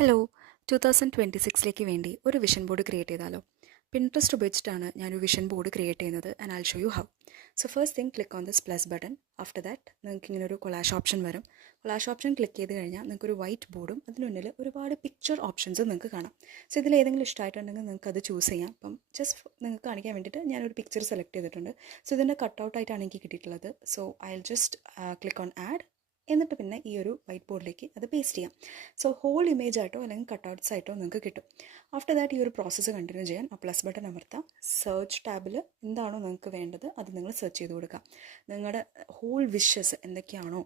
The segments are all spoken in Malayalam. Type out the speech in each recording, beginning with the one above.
ഹലോ 2026ലേക്ക് വേണ്ടി ഒരു വിഷൻ ബോർഡ് ക്രിയേറ്റ് ചെയ്താലോ? പിൻട്രസ്റ്റ് ഉപയോഗിച്ചിട്ടാണ് ഞാനൊരു വിഷൻ ബോർഡ് ക്രിയേറ്റ് ചെയ്യുന്നത് and I'll show you how. So first thing click on this plus button. After that നിങ്ങൾക്ക് ഇങ്ങനെ ഒരു കൊളാഷ് ഓപ്ഷൻ വരും. കൊളാഷ് ഓപ്ഷൻ ക്ലിക്ക് ചെയ്ത് കഴിഞ്ഞാൽ നിങ്ങൾക്കൊരു വൈറ്റ് ബോർഡും അതിനുള്ളിൽ ഒരുപാട് പിക്ചർ ഓപ്ഷൻസും നിങ്ങൾക്ക് കാണാം. സോ ഇതിൽ ഏതെങ്കിലും ഇഷ്ടമായിട്ടുണ്ടെങ്കിൽ നിങ്ങൾക്ക് അത് ചൂസ് ചെയ്യാം. അപ്പം ജസ്റ്റ് നിങ്ങൾക്ക് കാണിക്കാൻ വേണ്ടിയിട്ട് ഞാനൊരു പിക്ചർ സെലക്ട് ചെയ്തിട്ടുണ്ട്. സോ ഇതിൻ്റെ കട്ടൗട്ടായിട്ടാണ് എനിക്ക് കിട്ടിയിട്ടുള്ളത്. So I just click on add. എന്നിട്ട് പിന്നെ ഈ ഒരു വൈറ്റ് ബോർഡിലേക്ക് അത് പേസ്റ്റ് ചെയ്യാം. സോ ഹോൾ ഇമേജ് ആയിട്ടോ അല്ലെങ്കിൽ കട്ടൗട്ട്സ് ആയിട്ടോ നിങ്ങൾക്ക് കിട്ടും. ആഫ്റ്റർ ദാറ്റ് ഈ ഒരു പ്രോസസ്സ് കണ്ടിന്യൂ ചെയ്യാൻ ആ പ്ലസ് ബട്ടൺ അമർത്താം. സെർച്ച് ടാബിൽ എന്താണോ നിങ്ങൾക്ക് വേണ്ടത് അത് നിങ്ങൾ സെർച്ച് ചെയ്ത് കൊടുക്കാം. നിങ്ങളുടെ ഹോൾ വിഷസ് എന്തൊക്കെയാണോ,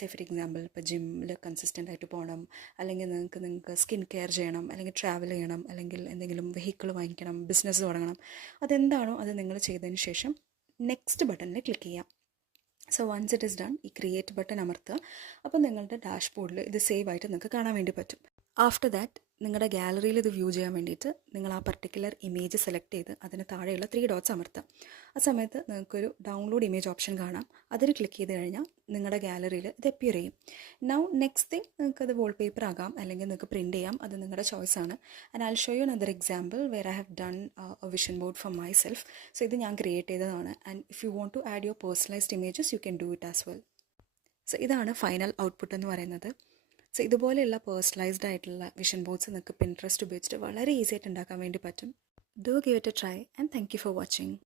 സേ ഫോർ എക്സാമ്പിൾ ഇപ്പോൾ ജിമ്മിൽ കൺസിസ്റ്റൻ്റ് ആയിട്ട് പോകണം, അല്ലെങ്കിൽ നിങ്ങൾക്ക് സ്കിൻ കെയർ ചെയ്യണം, അല്ലെങ്കിൽ ട്രാവൽ ചെയ്യണം, അല്ലെങ്കിൽ എന്തെങ്കിലും വെഹിക്കിൾ വാങ്ങിക്കണം, ബിസിനസ് തുടങ്ങണം, അതെന്താണോ അത് നിങ്ങൾ ചെയ്തതിന് ശേഷം നെക്സ്റ്റ് ബട്ടണിൽ ക്ലിക്ക് ചെയ്യാം. So once it is done ഈ ക്രിയേറ്റ് ബട്ടൺ അമർത്തുക. അപ്പോൾ നിങ്ങളുടെ ഡാഷ്ബോർഡിൽ ഇത് സേവ് ആയിട്ട് നിങ്ങൾക്ക് കാണാൻ വേണ്ടി പറ്റും. ആഫ്റ്റർ ദാറ്റ് നിങ്ങളുടെ ഗാലറിയിൽ ഇത് വ്യൂ ചെയ്യാൻ വേണ്ടിയിട്ട് നിങ്ങൾ ആ പർട്ടിക്കുലർ ഇമേജ് സെലക്ട് ചെയ്ത് അതിന് താഴെയുള്ള 3 ഡോട്ട്സ് അമർത്താം. ആ സമയത്ത് നിങ്ങൾക്കൊരു ഡൗൺലോഡ് ഇമേജ് ഓപ്ഷൻ കാണാം. അതിൽ ക്ലിക്ക് ചെയ്ത് കഴിഞ്ഞാൽ നിങ്ങളുടെ ഗാലറിയിൽ ഇത് അപ്പിയർ ചെയ്യും. നൗ നെക്സ്റ്റ് തിങ് നിങ്ങൾക്കത് വാൾപേപ്പർ ആകാം, അല്ലെങ്കിൽ നിങ്ങൾക്ക് പ്രിൻറ്റ് ചെയ്യാം. അത് നിങ്ങളുടെ ചോയ്സാണ്. And I show you another example where I have done a vision board for myself. So ഇത് ഞാൻ ക്രിയേറ്റ് ചെയ്തതാണ്. And if you want to add your personalised images you can do it as well. So ഇതാണ് ഫൈനൽ ഔട്ട്പുട്ട് എന്ന് പറയുന്നത്. സോ ഇതുപോലെയുള്ള പേഴ്സണലൈസ്ഡ് ആയിട്ടുള്ള വിഷൻ ബോർഡ്സ് നിങ്ങൾക്ക് പിൻട്രസ്റ്റ് ഉപയോഗിച്ചിട്ട് വളരെ ഈസി ആയിട്ട് ഉണ്ടാക്കാൻ വേണ്ടി പറ്റും. Do give it A try and thank you for watching.